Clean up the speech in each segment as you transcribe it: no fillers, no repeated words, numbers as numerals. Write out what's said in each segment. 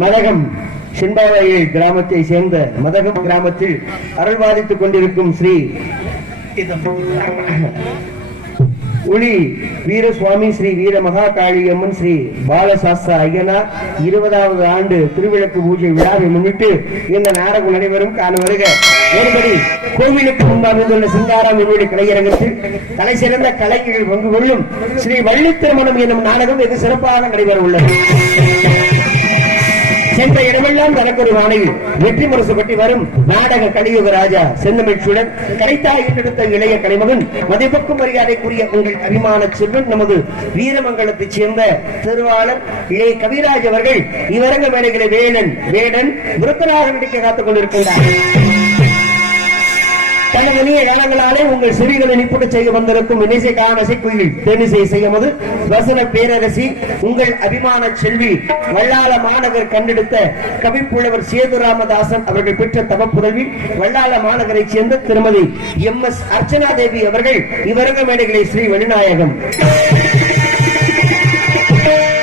மதகம் சின்பாவையை கிராமத்தை சேர்ந்த மதகம் கிராமத்தில் அருள்வாதித்துக் கொண்டிருக்கும் ஸ்ரீ உளி வீரசுவாமி ஸ்ரீ வீர மகாகாளியம்மன் ஸ்ரீ பாலசாஸ்திர ஐயனார் 20வது ஆண்டு திருவிளக்கு பூஜை விழாவை முன்னிட்டு இந்த நாடகம் நடைபெறும் காண வருக. ஒருபடி கோவிலுக்கு முன்பு அமைந்துள்ள சிங்காராம் இருவடி கலையரங்கத்தில் தலை சிறந்த கலைஞர்கள் பங்கு கொள்ளும் ஸ்ரீ வள்ளி திருமணம் என்னும் நாடகம் வெகு சிறப்பாக நடைபெற உள்ளது. சென்ற இடமெல்லாம் தனக்கொரு வானையில் வெற்றி முரசு பற்றி வரும் நாடக கலியுக ராஜா செந்தமிழ்ச்சுடன் கலைத்தாய் என்றெடுத்த இளைய கலைமகன் மதிப்புக்கும் மரியாதைக்குரிய உங்கள் அபிமான செல்வன் நமது வீரமங்கலத்தைச் சேர்ந்த திருவாளர் இளைய கவிராஜ் அவர்கள் இவரங்க மேடைகளை வேடன் விருத்தராக நடிக்க காத்துக் கொண்டிருக்கின்றார். பல மணிய காலங்களாலே உங்கள் செவிகளை நிப்புட செய்ய வந்திருக்கும் இசைக்கான இசைக்குயில் தேனிசை செய்யும்போது வசன பேரரசி உங்கள் அபிமான செல்வி வல்லாள மாநகர் கண்டெடுத்த கவிப்புலவர் சேதுராமதாசன் அவர்கள் பெற்ற தவப்புதல்வி வல்லாள மாநகரை சேர்ந்த திருமதி MS அர்ச்சனா தேவி அவர்கள் இவரங்க மேடைகளை ஸ்ரீ வெளிநாயகம்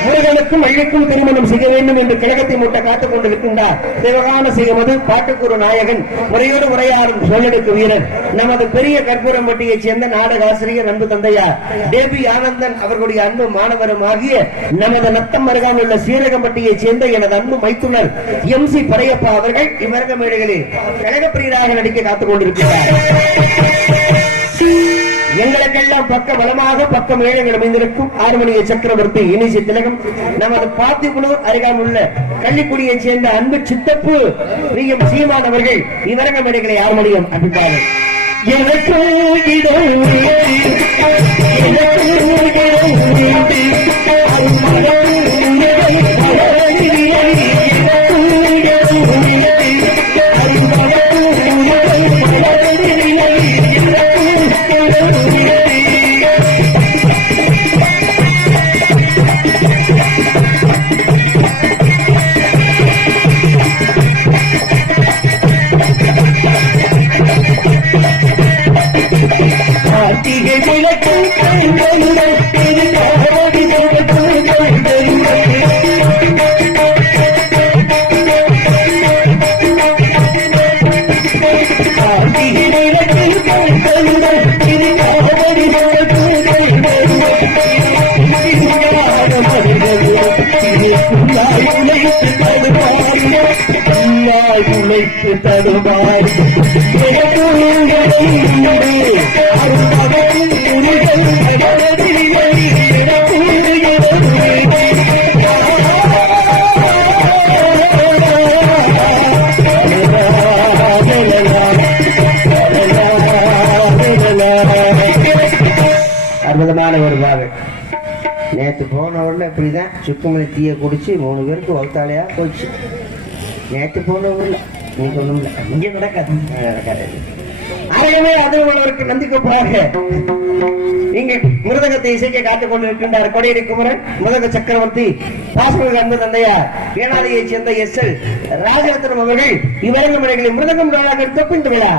முருகனுக்கும் அள்ளிக்கும் திருமணம் செய்ய வேண்டும் என்று கழகத்தை மூட்ட காத்துக் கொண்டிருக்கின்றார். தேவகான செய்வது பாட்டுக்குரு நாயகன் முறையோடு உரையாடும் சொல்லெடுக்கு வீரர் நமது பெரிய கற்பூரம்பட்டியைச் சேர்ந்த நாடக ஆசிரியர் அன்பு தந்தையார் தேவி ஆனந்தன் அவர்களுடைய அன்பு மாணவரும் ஆகிய நமது நத்தம் அருகாமல் உள்ள சீரகம்பட்டியைச் சேர்ந்த எனது அன்பு மைத்துனர் MC பரையப்பா அவர்கள் இவரங்க மேடைகளில் கழகப்பிரியராக நடிக்க காத்துக் கொண்டிருக்கிறார். எங்களுக்கெல்லாம் பக்க பலமாக பக்க மேளங்கள் அமைந்திருக்கும் ஆறுமணிய சக்கரவர்த்தி இனிசி திலகம் நமது பாத்திக்குழு அருகாமல் உள்ள கள்ளிக்குடியைச் சேர்ந்த அன்பு சித்தப்பு பிரியம் சீமான் அவர்கள் இவரங்க மேடைகளை ஆறுமணியம் அபிப்பார்கள். அற்புதமான ஒரு பாடல். நேற்று போன உடனே இப்படிதான் சுக்குமணி தீய குடிச்சு 3 பேருக்கு வகுத்தாலையா போச்சு. நேற்று போன ஊர்ல நீங்க ஒண்ணும் இல்லை, இங்க நடக்காது. ஆகவே அதிர்வர்களுக்கு நந்திக்கப்பாக இங்கு மிருதகத்தை இசைக்க காத்துக் கொண்டிருக்கின்றார் கொடியடி குமரன் முதக சக்கரவர்த்தி பாஸ்கர் அன்பு தந்தையார் ஏனாதியைச் சேர்ந்த SL ராஜரத்னம் அவர்கள் இவரங்க மனைகளை மிருதகம் நாளாக தொப்பின் விழா.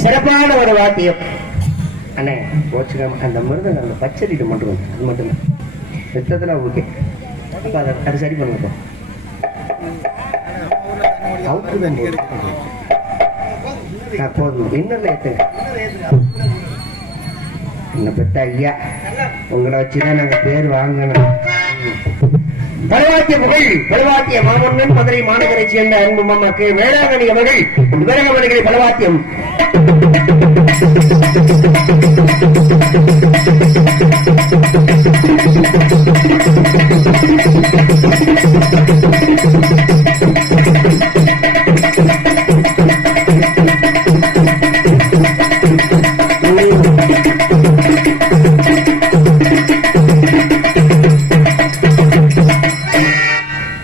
சிறப்பான ஒரு வாத்தியம் அண்ணே போச்சுக்காம அந்த மருந்து அந்த பச்சரிட்டு மட்டும் அது மட்டும்தான் ரத்தத்தில் ஓகே அப்போ அது சரி பண்ணுங்க அவுட்டு தான் போதும் இன்னும் ஏற்றுங்க என்ன பெத்த ஐயா உங்களை வச்சுதான் நாங்கள் பேர் வாங்கணும். பலவாத்திய புகழ் பலவாத்திய மாமன்னன் மதுரை மாநகரை சேர்ந்த அன்பு மம்மக்கு வேளாங்கண்ணி அவர்கள் விவரங்களை பலவாத்தியம்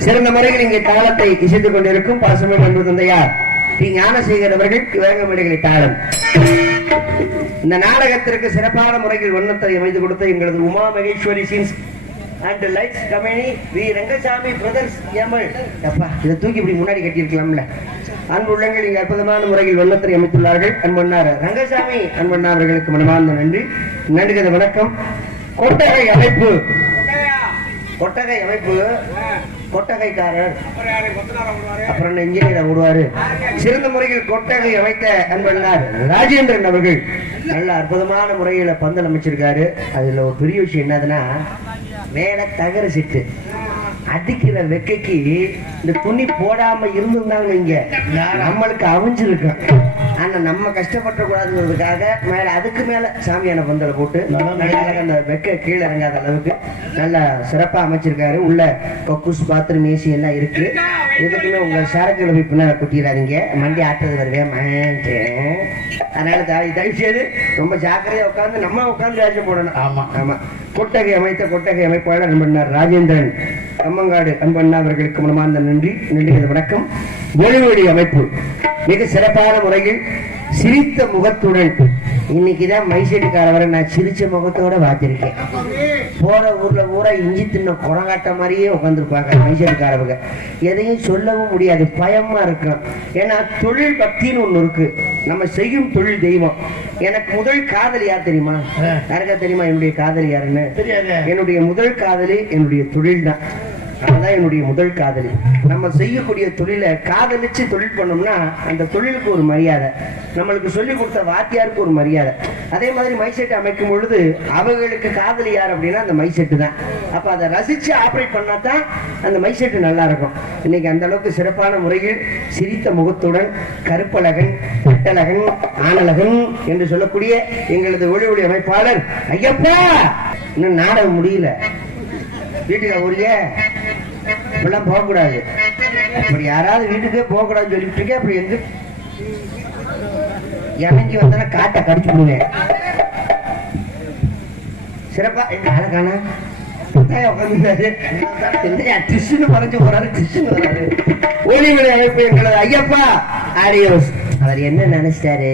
சிறந்த முறையில் இங்கே தாளத்தை இசைத்துக் கொண்டிருக்கும் பாசமன் அன்பு தந்தையார் டி ஞானசேகர் அவர்கள் வேங்கமடைகளை தாளம். இந்த நாடகத்திற்கு சிறப்பான முறையில் வண்ணத்தை அமைத்து கொடுத்த எங்களது Uma Maheswari scenes and lights company V Rangasamy brothers ML. அப்பா இதை தூக்கி இப்படி முன்னாடி கட்டியிருக்கலாம்ல. அன்பு உள்ளங்கள் இங்கே அற்புதமான முறையில் வண்ணத்தை அமைத்துள்ளார்கள். அன்பண்ணார் ரங்கசாமி அன்பண்ணா அவர்களுக்கு மனமார்ந்த நன்றி. நன்றிகத வணக்கம். கொட்டகை அமைப்பு கொட்டகை அமைப்பு கொட்டகைக்காரர் அப்புறம் இன்ஜினியரை விடுவாரு. சிறந்த முறையில் கொட்டகை அமைத்த அன்பண்ணார் ராஜேந்திரன் அவர்கள் நல்ல அற்புதமான முறையில பந்தல் அமைச்சிருக்காரு. அதுல ஒரு பெரிய விஷயம் என்னதுன்னா மேல தகர சிட்டு அடிக்கிற வெக்கைக்கு இந்த துணி போடாம இருந்திருந்தாங்க இங்க நம்மளுக்கு அவிஞ்சிருக்கும். ஆனா நம்ம கஷ்டப்பட்ட கூடாதுங்கிறதுக்காக மேல அதுக்கு மேல சாமியான பந்தலை போட்டு அந்த வெக்க கீழே இறங்காத அளவுக்கு நல்லா சிறப்பா அமைச்சிருக்காரு. உள்ள கக்கூஸ் பாத்ரூம் ஏசி எல்லாம் இருக்கு. இதுக்குமே உங்க சரக்குல போய் பின்னால குட்டிடாதீங்க, மண்டி ஆட்டுறது வருவேன். அதனால தயவு செய்து ரொம்ப ஜாக்கிரதையா உட்காந்து நம்ம உட்காந்து வேலை போடணும். ஆமா ஆமா. கொட்டகை அமைத்த கொட்டகை அமைப்பாளர் அன்பண்ணார் ராஜேந்திரன் கம்மங்காடு அன்பண்ணா அவர்களுக்கு மனமார்ந்த நன்றி. நன்றி வணக்கம். ஒளிவொலி அமைப்பு மிக சிறப்பான முறையில் சிரித்த முகத்துடன் இன்னைக்குதான் மைசெட்டுக்காரவரை நான் சிரிச்ச முகத்தோட பார்த்திருக்கேன். போற ஊர்ல ஊரா இஞ்சி தின்ன குரங்காட்ட மாதிரியே உட்காந்துருப்பாங்க மைசெட்டுக்காரவங்க. எதையும் சொல்லவும் முடியாது, பயமா இருக்கும். ஏன்னா தொழில் பக்தின்னு ஒண்ணு இருக்கு. நம்ம செய்யும் தொழில் தெய்வம். எனக்கு முதல் காதலி யார் தெரியுமா? யாருக்கா தெரியுமா என்னுடைய காதலி யாருன்னு? என்னுடைய முதல் காதலி என்னுடைய தொழில் தான். அதுதான் என்னுடைய முதல் காதலி. நம்ம செய்யக்கூடிய தொழிலை காதலிச்சு தொழில் பண்ணோம்னா அந்த தொழிலுக்கு ஒரு மரியாதை, நம்மளுக்கு சொல்லி கொடுத்த வாத்தியாருக்கு ஒரு மரியாதை. அதே மாதிரி மைசெட்டு அமைக்கும் பொழுது அவங்களுக்கு காதலி யார் அப்படின்னா அந்த மைசெட்டு தான். அப்ப அதை ரசிச்சு ஆப்ரேட் பண்ணா தான் அந்த மைசெட்டு நல்லா இருக்கும். இன்னைக்கு அந்த அளவுக்கு சிறப்பான முறையில் சிரித்த முகத்துடன் கருப்பழகன் கட்டழகன் ஆனழகன் என்று சொல்லக்கூடிய எங்களது ஒளி ஒளி அமைப்பாளர் ஐயப்பா. இன்னும் நாடகம் முடியல, வீட்டுக்கு உரிய இப்பெல்லாம் போகக்கூடாது. அப்படி யாராவது வீட்டுக்கே போகக்கூடாதுன்னு சொல்லிட்டு இருக்கேன். அப்படி எங்க இறங்கி வந்தா காட்டை கடிச்சு விடுவேன். சிறப்பா எங்க அழகான உட்காந்துருக்காரு. டிஷ்னு மறைஞ்சு போறாரு, டிஷ்னு வராரு. ஒளிவிட அமைப்பு எங்களது ஐயப்பா ஆடியோஸ். அவர் என்ன நினைச்சிட்டாரு?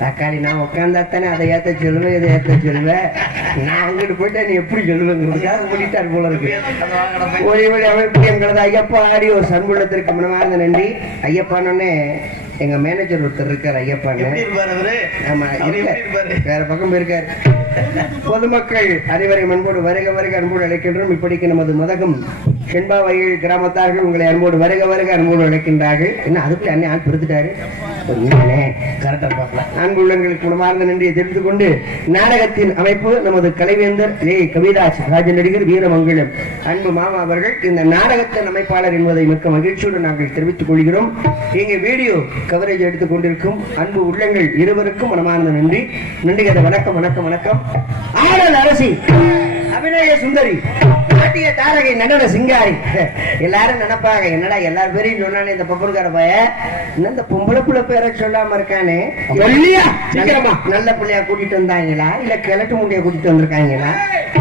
தக்காளி நான் உட்காந்தா தானே அதை ஏத்த சொல்லுவேன், இதை ஏத்த சொல்லுவேன். நான் அங்கிட்டு போயிட்டா நீ எப்படி சொல்லுவேங்கிறதுக்காக பண்ணிட்டாரு போல இருக்கு. ஒளிவழி அமைப்பு எங்களது ஐயப்பா ஆடியோ அன்புள்ளத்திற்கு மனமார்ந்த நன்றி. ஐயப்பானே எங்க மேனேஜர் ஒருத்தர் இருக்காரு ஐயப்பான்னு. ஆமா வேற பக்கம் போயிருக்காரு. பொதுமக்கள் அனைவரையும் அன்போடு வருக வருக அன்போடு அழைக்கின்றோம். இப்படிக்கு நமது மதகம் செண்பாவையில் கிராமத்தார்கள் உங்களை அன்போடு வருக வருக அன்போடு அழைக்கின்றார்கள். என்ன அதுக்குள்ள அண்ணன் ஆள் பிரித்துட்டாரு. அன்பு உள்ளங்களுக்கு மனமார்ந்த நன்றியை தெரிந்து கொண்டு நாடகத்தின் அமைப்பு நமது கலைவேந்தர் கவிராஜ் ராஜ நடிகர் வீரமங்கலம் அன்பு மாமா அவர்கள் இந்த நாடகத்தின் அமைப்பாளர் என்பதை மிக்க மகிழ்ச்சியுடன் நாங்கள் தெரிவித்துக் கொள்கிறோம். இங்கே வீடியோ கவரேஜ் எடுத்துக் கொண்டிருக்கும் அன்பு உள்ளங்கள் இருவருக்கும் மனமார்ந்த நன்றி. நன்றி கதை வணக்கம் வணக்கம் வணக்கம். ஆடல் அரசி, அபிநய சுந்தரி, நாட்டிய தாரகை, நடன சிங்காரி. எல்லாரும் நினைப்பாங்க என்னடா எல்லாரும் பேரையும் சொன்னானே இந்த பப்பருக்கார பைய இந்த பொம்பளை புள்ள பேரை சொல்லாம இருக்கானே, நல்ல பிள்ளையா கூட்டிட்டு வந்தாங்களா இல்ல கிழட்டு முண்டியா கூட்டிட்டு வந்திருக்காங்களா,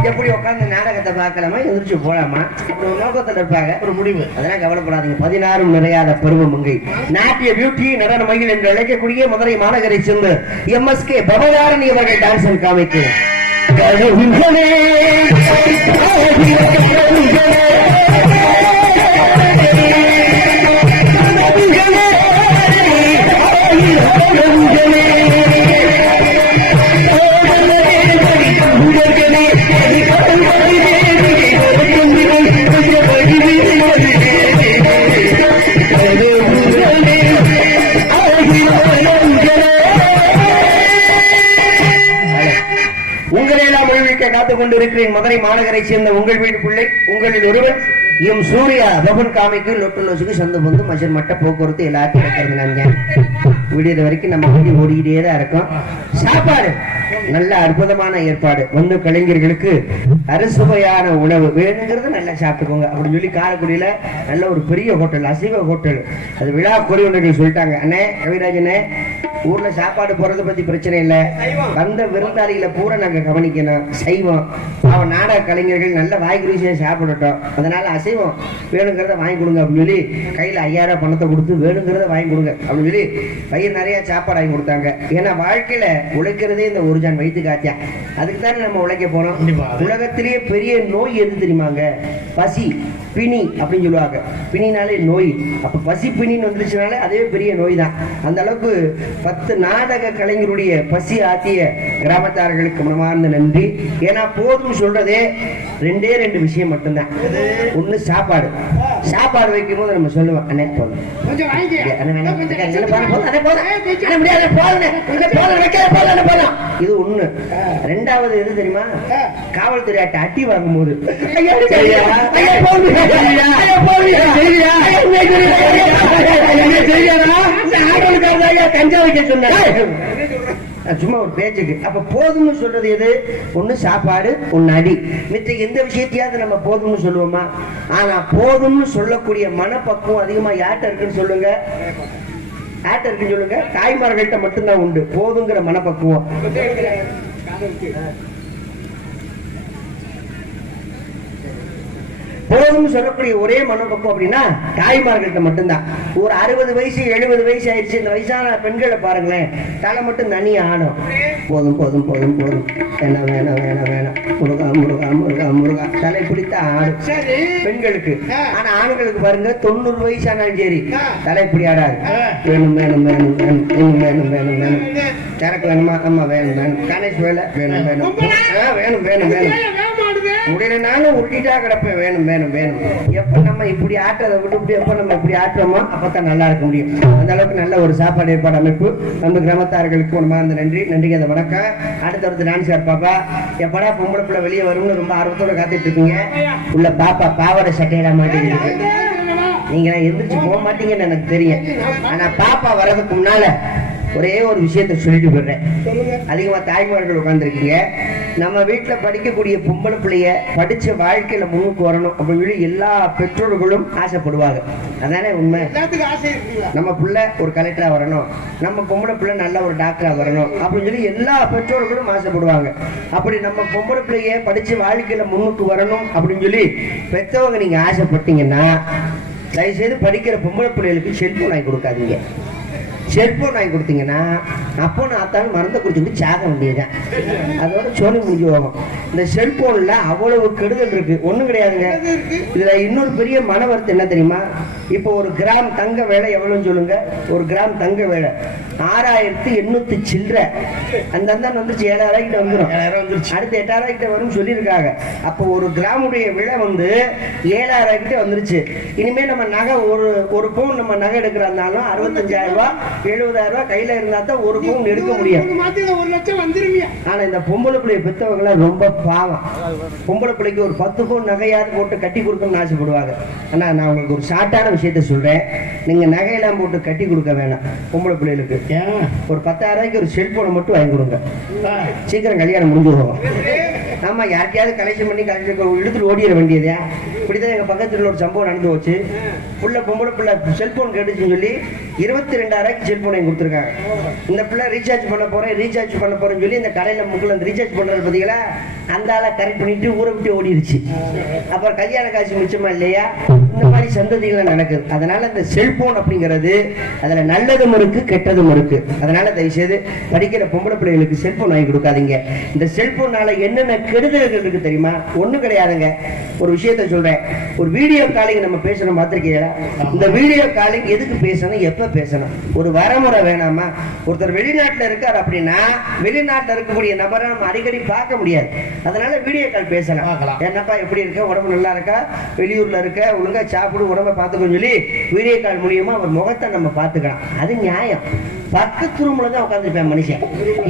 எப்படி உட்காந்து நாடகத்தை பார்க்கலாமா எந்திரிச்சு போலாமா ஒரு நோக்கத்தில் இருப்பாங்க. ஒரு முடிவு அதெல்லாம் கவலைப்படாதீங்க. 16 நிறையாத பருவமங்கை நாட்டிய பியூட்டி நடன மகிழ் என்று அழைக்கக்கூடிய மதுரை மாநகரை சேர்ந்த MSK பவதாரணி அவர்கள் டான்ஸ் காமிக்கு கொண்டிருக்கிறேன். மதுரை மாநகரை சேர்ந்த உங்கள் வீட்டு பிள்ளை உங்களின் ஒருவர் எம் சூர்யா பவன் காமிக்கு லொட்டு லோசுக்கு சந்து பொந்து மச்சர் மட்ட போக்குவரத்து எல்லாத்தையும் இருக்கிறது. நாங்க விடியற வரைக்கும் நம்ம வண்டி ஓடிக்கிட்டே தான் இருக்கோம். சாப்பாடு நல்ல அற்புதமான ஏற்பாடு. வந்து கலைஞர்களுக்கு அறுசுவையான உணவு வேணுங்கிறது நல்லா சாப்பிட்டுக்கோங்க அப்படின்னு சொல்லி காரைக்குடியில நல்ல ஒரு பெரிய ஹோட்டல், அசைவ ஹோட்டல், அது விழா கொடிவொன்றை சொல்லிட்டாங்க. அண்ணே கவிராஜனே, ஊர்ல சாப்பாடு போறதை பத்தி பிரச்சனை இல்லை, வந்த விருந்தாளிகளை பூரா நாங்க கவனிக்கணும். சைவம் அவன் நாடக கலைஞர்கள் நல்ல வாய்க்கு ருசியா சாப்பிடட்டும், அதனால அசைவம் வேணுங்கிறத வாங்கி கொடுங்க அப்படின்னு சொல்லி கையில 5000 பணத்தை கொடுத்து வேணுங்கிறத வாங்கி கொடுங்க அப்படின்னு சொல்லி பயிர் நிறைய சாப்பாடு வாங்கி கொடுத்தாங்க. ஏன்னா வாழ்க்கையில உழைக்கிறதே இந்த ஒரு ஜான் வயிற்று காத்தியா, அதுக்கு தானே நம்ம உழைக்க போனோம். உலகத்திலேயே பெரிய நோய் எது தெரியுமாங்க? பசி பிணி அப்படின்னு சொல்லுவாங்க. பிணினாலே நோய். அப்ப பசி பிணின்னு வந்துருச்சுனாலே அதே பெரிய நோய் தான். அந்த அளவுக்கு 10 நாடக கலைஞருடைய பசி ஆத்திய கிராமத்தார்களுக்கு மனமார்ந்த நன்றி. ஏன்னா போதும் சொல்றதே 2 விஷயம் மட்டும்தான். ஒண்ணு சாப்பாடு. சாப்பாடு வைக்கும் போது நம்ம சொல்லுவோம் அண்ணே போதும், இது ஒண்ணு. 2வது எது தெரியுமா? காவல்துறை அட்டி வாங்கும் போது கஞ்சா வைக்க சொன்னாங்க சும்மா ஒரு பேச்சுக்கு. அப்ப போதும்னு சொல்றது எது? ஒண்ணு சாப்பாடு, ஒண்ணு அடி. மித்த எந்த விஷயத்தையாவது நம்ம போதும்னு சொல்லுவோமா? ஆனா போதும்னு சொல்லக்கூடிய மனப்பக்குவம் அதிகமா யார்கிட்ட இருக்குன்னு சொல்லுங்க. யார்கிட்ட இருக்குன்னு சொல்லுங்க. தாய்மார்கள்ட்ட மட்டும்தான் உண்டு போதுங்கிற மனப்பக்குவம். போதும்னு சொல்லக்கூடிய ஒரே மனப்பக்குவம் அப்படின்னா தாய்மார்கள்ட்ட மட்டும்தான். ஒரு 60 வயசு 70 வயசு ஆயிடுச்சு இந்த வயசான பெண்களை பாருங்களேன், தலை மட்டும் தனியா ஆடும். போதும் போதும் போதும் போதும், வேணாம் வேணாம் வேணாம் வேணாம், முருகா முருகா முருகா முருகா, தலை பிடித்த ஆடும் பெண்களுக்கு. ஆனா ஆண்களுக்கு பாருங்க 90 வயசானாலும் சரி தலை இப்படி ஆடாது. வேணும் வேணும் வேணும் வேணும் வேணும் வேணும் வேணும், சரக்கு வேணுமா? ஆமா வேணும் வேணும், கணேஷ் வேலை வேணும் வேணும் வேணும் வேணும் வேணும், முடியலனாலும் உருட்டிட்டா கிடப்பேன் வேணும் வேணும் வேணும். எப்ப நம்ம இப்படி ஆட்டுறதை விட்டு எப்ப நம்ம இப்படி ஆட்டுறோமோ அப்பதான் நல்லா இருக்க முடியும். அந்த அளவுக்கு நல்ல ஒரு சாப்பாடு ஏற்பாடு அமைப்பு நம்ம கிராமத்தார்களுக்கு ஒரு மார்ந்த நன்றி. நன்றிக்கு அந்த வணக்கம். அடுத்தடுத்து டான்ஸ் பாப்பா எப்படா பொம்பளை பிள்ளை வெளியே வரும்னு ரொம்ப ஆர்வத்தோட காத்துட்டு இருக்கீங்க. உள்ள பாப்பா பாவாடை சட்டையிட மாட்டேங்குது. நீங்க எந்திரிச்சு போக மாட்டீங்கன்னு எனக்கு தெரியும். ஆனா பாப்பா வர்றதுக்கு முன்னால ஒரே ஒரு விஷயத்த சொல்லிட்டு போயிடுறேன். அதிகமா தாய்மார்கள் உட்கார்ந்துருக்கீங்க. நம்ம வீட்டுல படிக்கக்கூடிய பொம்பளை பிள்ளைய படிச்ச வாழ்க்கையில முன்னுக்கு வரணும் அப்படின்னு சொல்லி எல்லா பெற்றோர்களும் ஆசைப்படுவாங்க. அதானே உண்மை? நம்ம பிள்ளை ஒரு கலெக்டரா வரணும், நம்ம பொம்பளை பிள்ளை நல்ல ஒரு டாக்டரா வரணும் அப்படின்னு சொல்லி எல்லா பெற்றோர்களும் ஆசைப்படுவாங்க. அப்படி நம்ம பொம்பளை பிள்ளைய படிச்ச வாழ்க்கையில முன்னுக்கு வரணும் அப்படின்னு சொல்லி பெற்றவங்க நீங்க ஆசைப்பட்டீங்கன்னா தயவுசெய்து படிக்கிற பொம்பளை பிள்ளைகளுக்கு செல்போன் வாங்கி கொடுக்காதீங்க. செல்போன் வாங்கி கொடுத்தீங்கன்னா அப்போ நான் மருந்தை குடிச்சுட்டு சாக வேண்டியதுதான், அதோட சொல்லி முடிஞ்சு போகும். இந்த செல்போன்ல அவ்வளவு கெடுதல் இருக்கு, ஒண்ணும் கிடையாதுங்க. இதுல இன்னொரு பெரிய மன வருத்தம் என்ன தெரியுமா? இப்போ ஒரு கிராம் தங்க வேலை எவ்வளவுன்னு சொல்லுங்க. ஒரு கிராம் தங்க வேலை 6800 சில்லற, அந்த வந்துச்சு 7000 கிட்ட வந்துடும், அடுத்து 8000 கிட்ட வரும் சொல்லியிருக்காங்க. அப்போ ஒரு கிராமுடைய விலை 7000 கிட்ட வந்துருச்சு. இனிமே நம்ம நகை ஒரு பவுன் நம்ம நகை எடுக்கிறதாலும் 65,000 ரூபாய் 70,000 ரூபாய் கையில இருந்தா தான் ஒரு பவுன் எடுக்க முடியும். 1,00,000 வந்துருமியா? ஆனா இந்த பொம்பளை பிள்ளைய பெற்றவங்க ரொம்ப பாவம். பொம்பளை பிள்ளைக்கு ஒரு 10 பவுன் நகையாவது போட்டு கட்டி கொடுக்கணும்னு ஆசைப்படுவாங்க. ஆனா நான் உங்களுக்கு ஒரு ஷார்ட்டான விஷயத்த சொல்றேன், நீங்க நகையெல்லாம் போட்டு கட்டி கொடுக்க வேணாம். பொம்பளை பிள்ளைகளுக்கு ஒரு 10,000 ரூபாய்க்கு ஒரு செல்போனை மட்டும் வாங்கி கொடுங்க, சீக்கிரம் கல்யாணம் முடிஞ்சுடுவோம். ஆமா, யாருக்கையாவது கலெக்ஷன் பண்ணி எடுத்துட்டு ஓடிட வேண்டியதா? இப்படிதான் எங்க பக்கத்துல ஒரு சம்பவம் நடந்து போச்சு. பொம்பளை பிள்ளை செல்போன் கேட்டுச்சுன்னு சொல்லி 22,000 செல்போன் வாங்கி கொடுத்துருக்காங்க. இந்த பிள்ளை ரீசார்ஜ் பண்ண போறேன்னு சொல்லி இந்த கடையில முக்குள்ள அந்த ரீசார்ஜ் பண்றது பாத்தீங்களா, அந்த ஆளை கரெக்ட் பண்ணிட்டு ஊரை விட்டு ஓடிடுச்சு. அப்புறம் கல்யாண காட்சி மிச்சமா இல்லையா? இந்த மாதிரி சந்ததிகள் நடக்குது. அதனால இந்த செல்போன் அப்படிங்கிறது அதுல நல்லதும் இருக்கு கெட்டதும் இருக்கு. அதனால தயவு செய்து படிக்கிற பொம்பளை பிள்ளைகளுக்கு செல்போன் வாங்கி கொடுக்காதீங்க. இந்த செல்போனால என்னென்ன கெடுதல்கள் இருக்கு தெரியுமா? ஒண்ணும் கிடையாதுங்க. ஒரு விஷயத்த சொல்றேன், ஒரு வீடியோ காலிங் நம்ம பேசணும் பார்த்திருக்கீங்களா? இந்த வீடியோ காலிங் எதுக்கு பேசணும், எப்ப பேசணும்? ஒரு வரமுறை வேணாமா? ஒருத்தர் வெளிநாட்டுல இருக்காரு அப்படின்னா வெளிநாட்டுல இருக்கக்கூடிய நபரை நம்ம அடிக்கடி பார்க்க முடியாது. அதனால வீடியோ கால் பேசலாம். என்னப்பா எப்படி இருக்க, உடம்பு நல்லா இருக்கா, வெளியூர்ல இருக்க, ஒழுங்கா சாப்பிடு, உடம்ப பார்த்துக்கணும் சொல்லி வீடியோ கால் மூலியமா அவர் முகத்தை நம்ம பார்த்துக்கலாம். அது நியாயம். பக்கத்து ரூம்ல தான் உட்காந்துருப்பேன் மனுஷன்.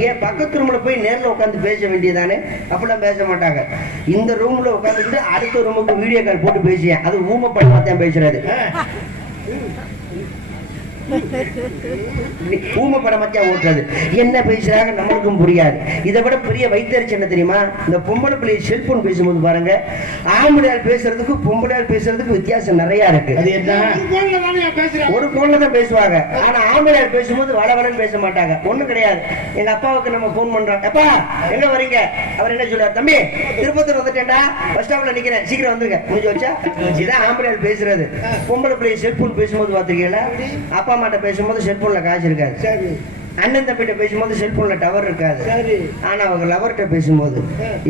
ஏன் பக்கத்து ரூம்ல போய் நேரில் உட்காந்து பேச வேண்டியதானே? அப்படிலாம் பேச மாட்டாங்க. இந்த ரூம்ல உட்காந்துக்கிட்டு அடுத்த ரூமுக்கு வீடியோ கால் போட்டு பேசியேன். அது ஊமை பண்ணி தான் பேசுறது. ஊமைப்பட மத்தியா ஓட்டுறது என்ன பேசுறாங்க நம்மளுக்கும் புரியாது. இதை விட பெரிய வைத்தறிச்சு என்ன தெரியுமா? இந்த பொம்பளை பிள்ளை செல்போன் பேசும்போது பாருங்க, ஆம்பளையால் பேசுறதுக்கு பொம்பளையால் பேசுறதுக்கு வித்தியாசம் நிறைய இருக்கு. அது என்ன? ஒரு போன்ல தான் பேசுவாங்க. ஆனா ஆம்பளையால் பேசும்போது வளவலன்னு பேச மாட்டாங்க. ஒண்ணும் கிடையாது. எங்க அப்பாவுக்கு நம்ம போன் பண்றோம், அப்பா எங்க வரீங்க? அவர் என்ன சொல்றாரு? தம்பி திருப்பத்தூர் வந்துட்டேன்டா, பஸ் ஸ்டாப்ல நிக்கிறேன், சீக்கிரம் வந்துருங்க. முடிஞ்சு வச்சா இதான் ஆம்பளையால் பேசுறது. பொம்பளை பிள்ளை செல்போன் பேசும்போது பாத்துருக்கீங்களா? அப்பா அம்மாட்ட பேசும்போது செல்போன்ல காசு இருக்காது, அண்ணன் தம்பிட்ட பேசும்போது செல்போன்ல டவர் இருக்காது. ஆனா அவங்க லவர்கிட்ட பேசும்போது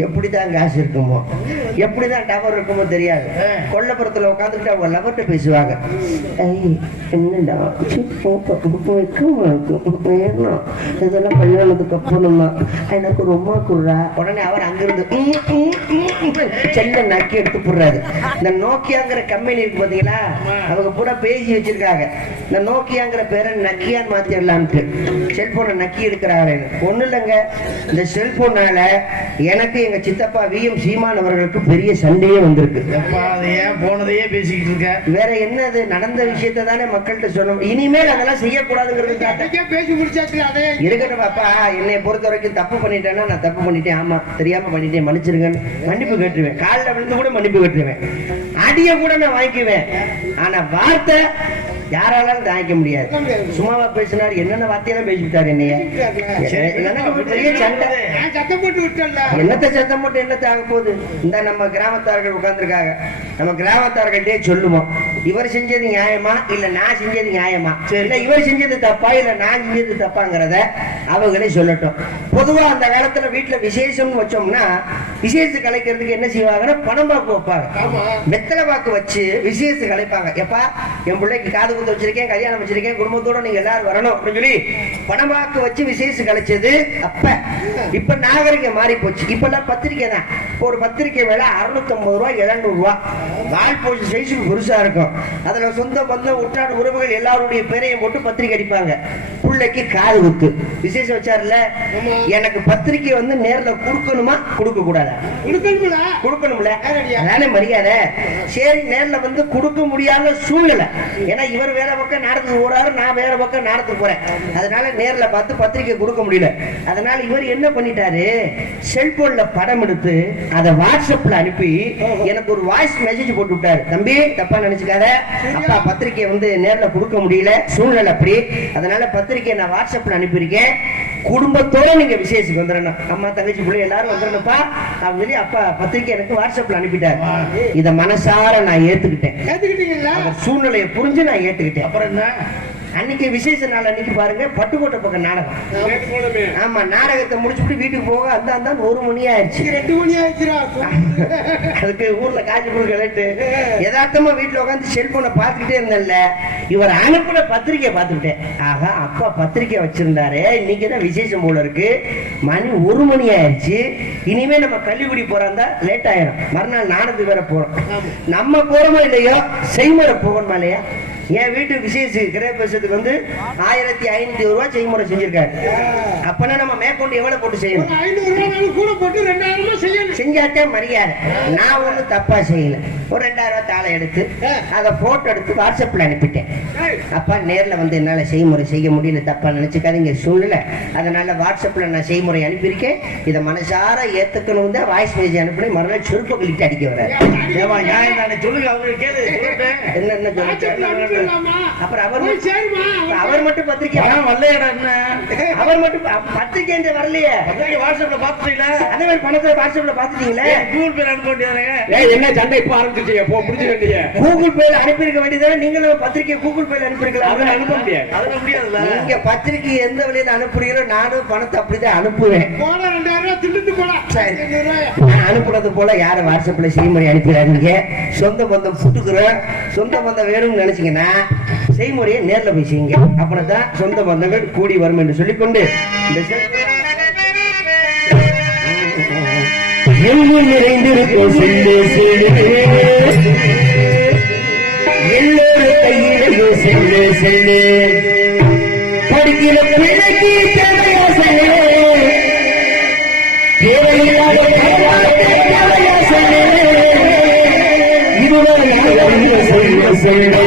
எப்படிதான் காசு இருக்குமோ, எப்படிதான் டவர் இருக்குமோ தெரியாது. கொல்லப்புறத்துல உட்காந்துக்கிட்டு அவங்க லவர்கிட்ட பேசுவாங்க. என்னடா இதெல்லாம் கல்யாணத்துக்கு அப்புறமா எனக்கு ரொம்ப குடுறா. உடனே அவர் அங்கிருந்து செல்ல நக்கி எடுத்து போடுறாரு. இந்த நோக்கியாங்கிற கம்பெனி இருக்கு பாத்தீங்களா, அவங்க கூட பேசி வச்சிருக்காங்க. இந்த நோக்கியாங்கிற பேரை நக்கியான்னு மாத்திடலான்ட்டு செல்போனை நக்கி எடுக்கிறாரு. ஒண்ணு இல்லைங்க, இந்த செல்போனால எனக்கு எங்க சித்தப்பா விஎம் சீமான் அவர்களுக்கு பெரிய சண்டையே வந்திருக்கு. போனதையே பேசிக்கிட்டு இருக்க, வேற என்னது? நடந்த விஷயத்தை தானே மக்கள்கிட்ட சொன்னோம். இனிமேல் அதெல்லாம் செய்யக்கூடாதுங்கிறது பேசி முடிச்சாச்சு. இருக்கட்டும் பாப்பா, என்னை பொறுத்த வரைக்கும் தப்பு பண்ணிட்டேன்னா நான் தப்பு பண்ணிட்டேன், ஆமா தெரியாம பண்ணிட்டேன், மன்னிச்சிருங்கன்னு மன்னிப்பு கேட்டுருவேன். காலில் விழுந்து கூட மன்னிப்பு கேட்டுருவேன், அடிய கூட நான் வாங்கிக்குவேன். ஆனா வார்த்தை யாராலும் தாங்கிக்க முடியாது. சும்மாவா பேசினார், என்னென்ன வார்த்தையெல்லாம் பேசிவிட்டாரு என்னைய. பெரிய சண்டை. என்னத்த சத்தம் போட்டு என்னத்த ஆக போகுது? இந்த நம்ம கிராமத்தார்கள் உட்கார்ந்துருக்காங்க, நம்ம கிராமத்தார்கள்டே சொல்லுவோம், இவர் செஞ்சது நியாயமா இல்ல நான் செஞ்சது நியாயமா, இல்ல இவர் செஞ்சது தப்பா இல்ல நான் செஞ்சது தப்பாங்கிறத அவங்களே சொல்லட்டும். பொதுவா அந்த காலத்துல வீட்டுல விசேஷம்னு வச்சோம்னா விசேஷத்துக்கு கலைக்கிறதுக்கு என்ன செய்வாங்கன்னா பணம் பாக்கு வைப்பாங்க. வெத்தலை பாக்கு வச்சு விசேஷத்துக்கு கலைப்பாங்க. எப்பா என் பிள்ளைக்கு காது குத்து வச்சிருக்கேன், கல்யாணம் வச்சிருக்கேன், குடும்பத்தோட நீங்க எல்லாரும் வரணும் அப்படின்னு சொல்லி பணம் பாக்கு வச்சு விசேஷம் கலைச்சது அப்ப. இப்ப நாகரிகம் மாறி போச்சு. இப்ப எல்லாம் பத்திரிக்கை தான். ஒரு பத்திரிக்கை விலை 650 ரூபாய் 700 ரூபாய், வால்போஸ்ட் சைஸுக்கு பெருசா இருக்கும். அதுல சொந்த பந்தம் உற்றார் உறவுகள் எல்லாருடைய பேரையும் போட்டு பத்திரிக்கை அடிப்பாங்க. பிள்ளைக்கு காது குத்து விசேஷம் வச்சாருல, எனக்கு பத்திரிக்கை நேர்ல கொடுக்கணுமா கொடுக்க கூடாதா? கொடுக்கணும்ல, அதானே மரியாதை. சரி, நேர்ல கொடுக்க முடியாத சூழ்நிலை. ஏன்னா இவர் வேற பக்கம் நாடத்துக்கு போறாரு, நான் வேற பக்கம் நாடத்துக்கு போறேன். அதனால நேர்ல பார்த்து பத்திரிக்கை கொடுக்க முடியல. அதனால இவர் என்ன பண்ணிட்டாரு, செல்போன்ல படம் எடுத்து அதை வாட்ஸ்அப்ல அனுப்பி எனக்கு ஒரு வாய்ஸ் மெசேஜ் போட்டு விட்டாரு. தம்பி தப்பா நினைச்சுக்காத, அப்பா பத்திரிக்கை நேர்ல கொடுக்க முடியல, சூழ்நிலை அப்படி, அதனால பத்திரிக்கை நான் வாட்ஸ்அப்ல அனுப்பியிருக்கேன், குடும்பத்தோட நீங்க விசேஷத்துக்கு வந்துடணும், அம்மா தங்கச்சி பிள்ளை எல்லாரும் வந்துடணும்ப்பா அப்படின்னு சொல்லி அப்பா பத்திரிக்கை எனக்கு வாட்ஸ்அப்ல அனுப்பிட்டாரு. இத மனசார நான் ஏத்துக்கிட்டேன். சூழ்நிலையை புரிஞ்சு நான் ஏத்துக்கிட்டேன். அப்புறம் என்ன, அன்னைக்கு விசேஷ நாள் அன்னைக்கு பாருங்க பட்டுக்கோட்டை பக்கம் நாடகம். ஆமா, நாடகத்தை முடிச்சுட்டு வீட்டுக்கு போக அந்த 1 மணி ஆயிடுச்சு. 2 மணி ஆயிடுச்சுடா. அதுக்கு ஊர்ல காஞ்சி கொடுக்கலட்டு யதார்த்தமா வீட்டுல உட்காந்து செல்போனை பார்த்துக்கிட்டே இருந்தேன்ல, இவர் அனுப்புன பத்திரிக்கையை பார்த்துக்கிட்டேன். ஆகா, அப்பா பத்திரிக்கை வச்சிருந்தாரு, இன்னைக்குதான் விசேஷம் போல இருக்கு. மணி 1 மணி ஆயிடுச்சு. இனிமே நம்ம கள்ளிக்குடி போறா லேட் ஆயிடும். மறுநாள் நாடகத்துக்கு வேற போறோம். நம்ம போறோமா இல்லையோ செய்முறை போகணுமா இல்லையா? என் வீட்டு விசேஷ கிரகபட்சத்துக்கு 1500 ரூபாய் செய்முறை செஞ்சிருக்காரு. அப்பனா நம்ம மேற்கொண்டு எவ்வளவு போட்டு செய்யணும்? 500 கூட போட்டு 2000 செய்யணும். செஞ்சாத்தே மரியாதை. நான் ஒண்ணு தப்பா செய்யல. ஒரு 2000 ரூபாய் தாளை எடுத்து அதை போட்டோ எடுத்து வாட்ஸ்அப்ல அனுப்பிட்டேன். அப்பா நேர்ல என்னால செய்முறை செய்ய முடியல, தப்பா நினைச்சுக்காதீங்க சூழ்நிலை, அதனால வாட்ஸ்அப்ல நான் செய்முறை அனுப்பியிருக்கேன், இதை மனசார ஏத்துக்கணும் தான் வாய்ஸ் மெசேஜ் அனுப்பினேன். மறுநாள் செருப்பு கழிட்டு அடிக்க வர்றாரு. சொல்லுங்க, அவங்க கேளு. என்ன சொல்லுங்க. அப்புறம் அவர் மட்டும் பத்திரிக்கை அவர் மட்டும் பத்திரிக்கை வரலையே. வாட்ஸ்அப்ல பாத்துட்டீங்களா? அதே மாதிரி பணத்தை வாட்ஸ்அப்ல பாத்துட்டீங்களா? கூகுள் பே அனுப்ப வேண்டியதானே? என்ன சண்டை இப்ப ஆரம்பிச்சிட்டீங்க? போ முடிஞ்ச வேண்டிய கூகுள் பேல அனுப்பியிருக்க வேண்டியதானே. நீங்களும் பத்திரிக்கை கூகுள் பேல அனுப்பியிருக்கலாம். அதை அனுப்ப முடியாது. அது முடியாதுல்ல. நீங்க பத்திரிக்கை எந்த வழியில அனுப்புறீங்களோ நானும் பணத்தை அப்படிதான் அனுப்புவேன். 2000 ரூபாய் திட்டு போலாம். நான் அனுப்புறது போல யாரும் வாட்ஸ்அப்ல செய்முறை அனுப்பிடாதீங்க. சொந்த பந்தம் புட்டுக்குறோம், சொந்த பந்தம் வேணும்னு நினைச்சீங்கன்னா செய்முறையை நேர்ல போய் செய்யுங்க. அப்படிதான் சொந்த பந்தங்கள் கூடி வரும் என்று சொல்லிக்கொண்டு நிறைந்திருக்கும் எல்லோரும் கையிலேயோ செல்லு செல்லு படிக்கிற பிள்ளைக்கு தேவையா செல்லு தேவையில்லாத செல்லு இதுவரை செல்லு செல்லு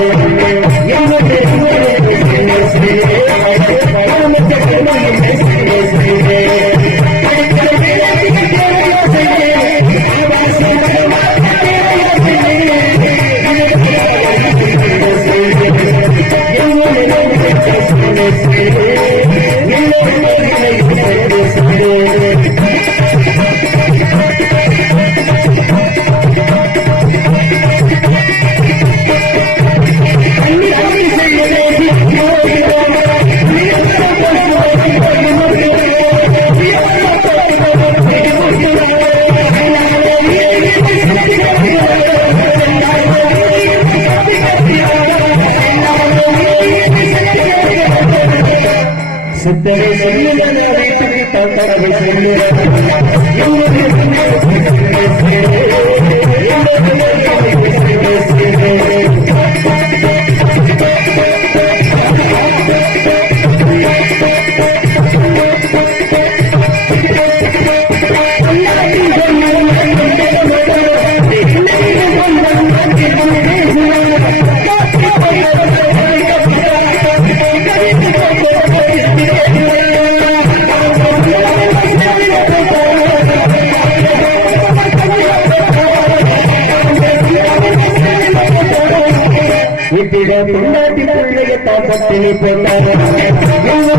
சித்தரை சொல்லுவதை தந்தரவை பொண்டாட்டி பிள்ளைய தாக்கத்திலே போட்டாங்க.